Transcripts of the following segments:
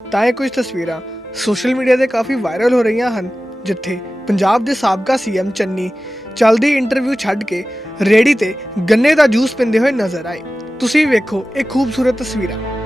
ਤਾਂ ਇਹ ਕੁਝ ਤਸਵੀਰਾਂ ਸੋਸ਼ਲ ਮੀਡੀਆ ਤੇ ਕਾਫੀ ਵਾਇਰਲ ਹੋ ਰਹੀਆਂ ਹਨ, ਜਿੱਥੇ ਪੰਜਾਬ ਦੇ ਸਾਬਕਾ ਸੀਐਮ ਚੰਨੀ ਚਲਦੀ ਇੰਟਰਵਿਊ ਛੱਡ ਕੇ ਰੇੜੀ ਤੇ ਗੰਨੇ ਦਾ ਜੂਸ ਪੀਂਦੇ ਹੋਏ ਨਜ਼ਰ ਆਏ। ਤੁਸੀਂ ਵੇਖੋ ਇਹ ਖੂਬਸੂਰਤ ਤਸਵੀਰਾਂ।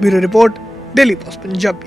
Bureau report daily post Punjabi.